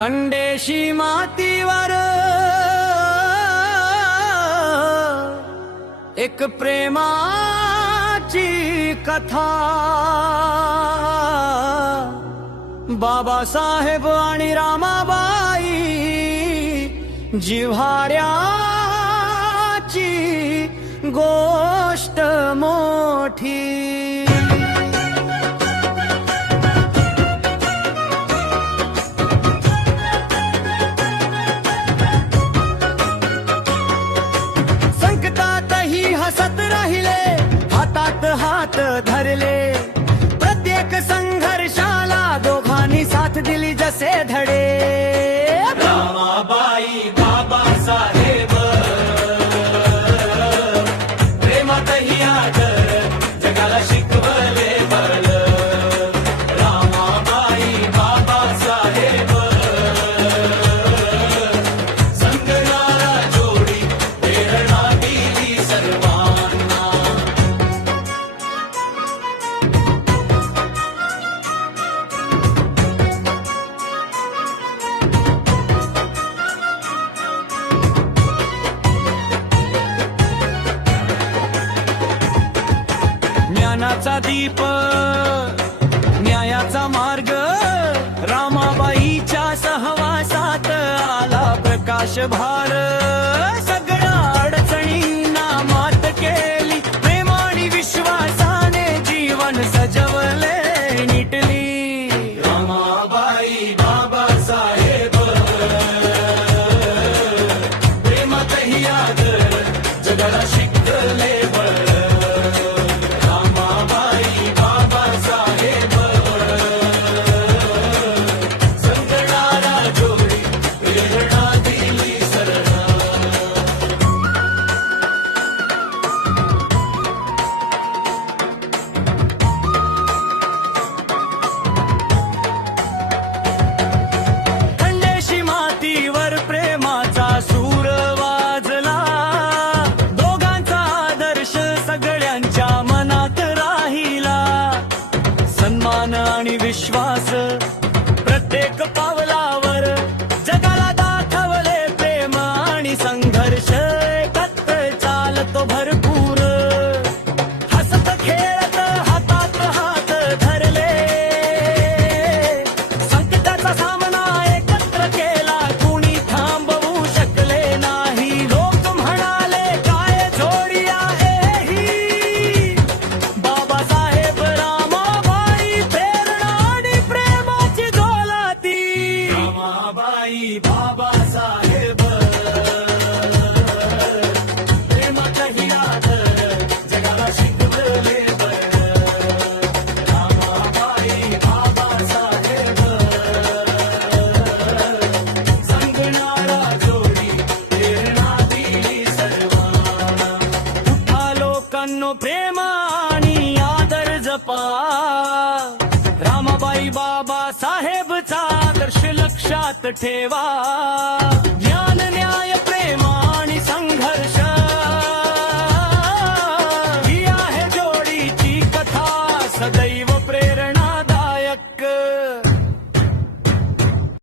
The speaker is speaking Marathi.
अंडेशी मातीवर एक प्रेमाची कथा। बाबासाहेब आणि रामाबाई जिव्हाळ्याची गोष्ट मोठी। हसत राहिले, हातात हात धरले, प्रत्येक संघर्षाला दोघांनी साथ दिली जसे धडे। रामाबाई बाबासाहेब प्रेमातही आदर जगाला शिकवले बळ। रामाबाई बाबासाहेब संगणारा जोडी प्रेरणा दिली सर्वांना। ज्ञानाचा दीप, न्यायाचा मार्ग, रामाबाईच्या सहवासात आला प्रकाश भार। सगळ्या अडचणींना मात केली, प्रेम आणि विश्वासाने जीवन सजवले नीटली। रामाबाई बाबासाहेब प्रेमातही आदर जगाला शिकवले बळ। प्रेमाचा सूर वाजला, दोघांचा आदर्श सगळ्यांच्या मनात राहिला। सन्मान आणि विश्वास प्रत्येक पावलावर जगाला दाखवले, प्रेम आणि संघर्ष एकत्र चालतो भरपूर। हसत खेळत हातात हात धरले, संकटाचा सामना एकत्र केला, कुणी थांबवू शकले नाही। लोक म्हणाले काय जोडी आहे ही, बाबासाहेब रामाबाई प्रेरणा आणि प्रेमाची झोलाती। रामाबाई बाबासाहेब प्रेमातही आदर जगाला शिकवले बळ। रामाबाई बाबासाहेब संगणारा जोडी प्रेरणा दिली सर्वांना। उठा लोकांनो, प्रेम आणि आदर जपा, रामाबाई बाबासाहेबचा आदर्श लक्षात ठेवा। ज्ञान न्याय